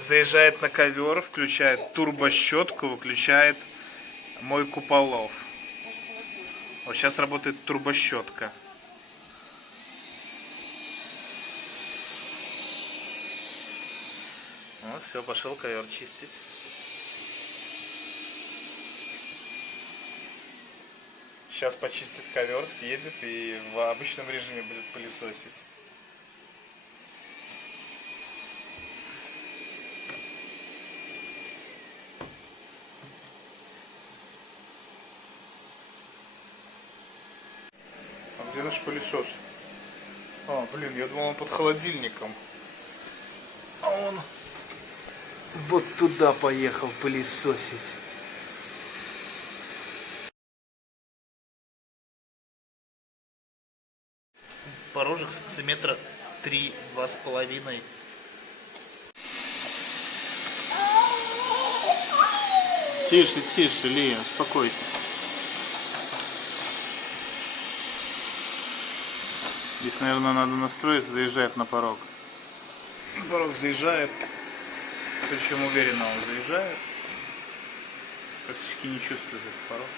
Заезжает на ковер, включает турбощетку, выключает мойку полов. Вот сейчас работает турбощетка. Вот, все, пошел ковер чистить. Сейчас почистит ковер, съедет и в обычном режиме будет пылесосить. А где наш пылесос? А, блин, я думал, он под холодильником. А он вот туда поехал пылесосить. Порожек сантиметра 3–2,5. Тише, тише, Лия, успокойся. Здесь, наверное, надо настроиться, заезжает на порог. Порог заезжает, причем уверенно он заезжает. Практически не чувствует этот порог.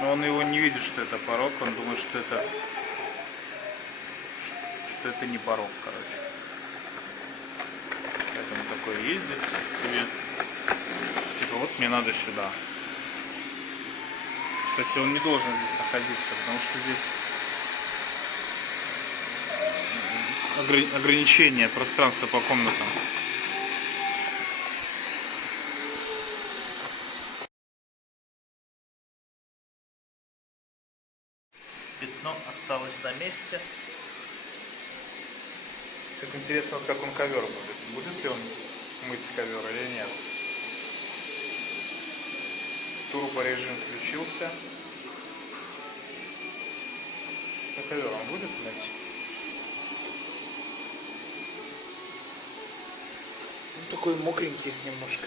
Но он его не видит, что это порог, он думает, что это не порог, короче. Поэтому такой ездит себе. Типа, вот мне надо сюда. Кстати, он не должен здесь находиться, потому что здесь ограничение пространства по комнатам. Пятно осталось на месте. Сейчас интересно, вот как он ковер будет. Будет ли он мыть ковер или нет? Турборежим включился. А ковер он будет мыть? Он такой мокренький немножко.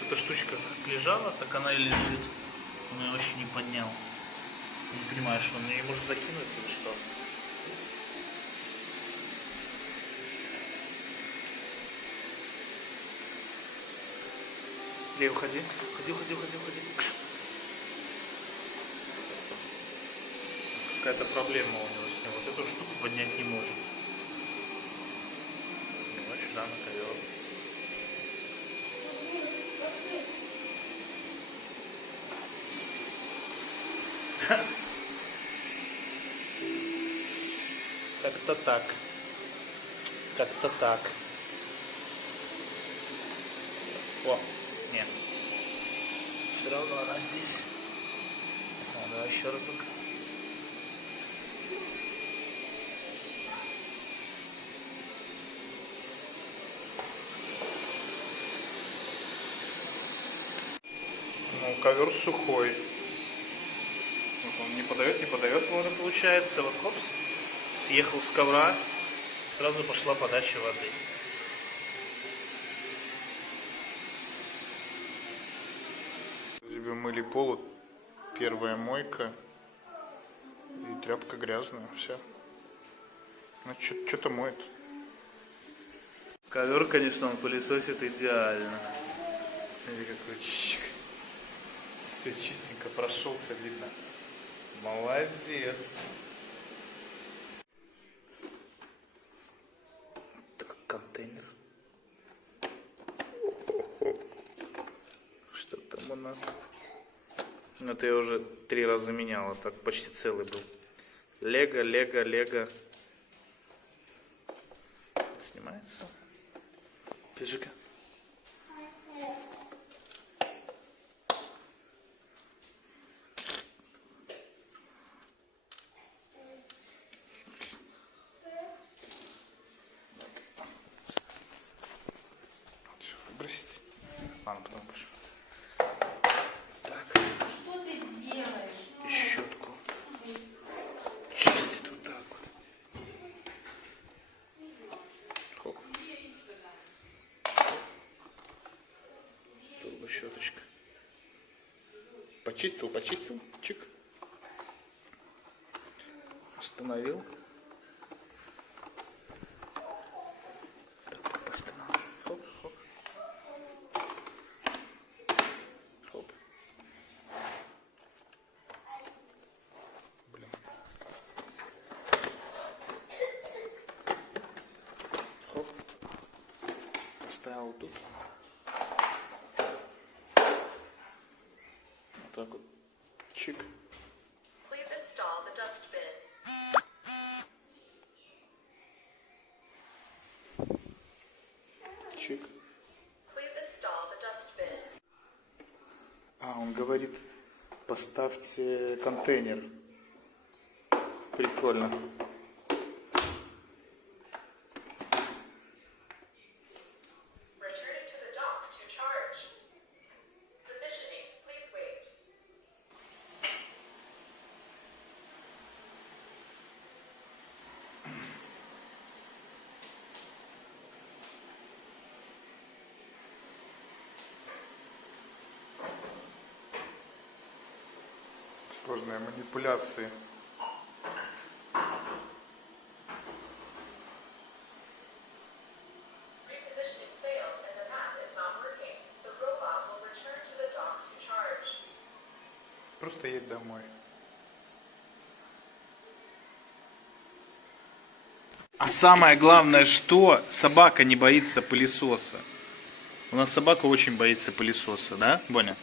Эта штучка как лежала, так она и лежит. Он ее вообще не поднял. Не понимаю, что он ее может закинуть или что. Лев, уходи. Уходи. Какая-то проблема у него с ним. Вот эту штуку поднять не может. Давай сюда на ковер. Как-то так. Как-то так. О, нет. Все равно она здесь. Давай еще разок. Ну, ковер сухой. Он не подает воду, получается. Вот хопс, съехал с ковра, сразу пошла подача воды. Тебе мыли пол, первая мойка и тряпка грязная, все. Ну, что-то моет. Ковер, конечно, он пылесосит идеально. Смотри, какой чик. Все чистенько прошелся, видно. Молодец. Так, контейнер. Что там у нас? Это я уже 3 раза менял, а так почти целый был. Лего. Снимается. Пиджика. Бросить. Ладно, потом больше. Так. Что ты делаешь? И щетку. Чистит вот так. Почистил, почистил. Чик. Установил. Хоп, хоп. Хоп. Блин. Хоп. Поставил тут. Вот так вот. Чик. Чик. А, он говорит, поставьте контейнер. Прикольно. Сложные манипуляции. Просто едь домой. А самое главное, что собака не боится пылесоса. У нас собака очень боится пылесоса, да, Боня?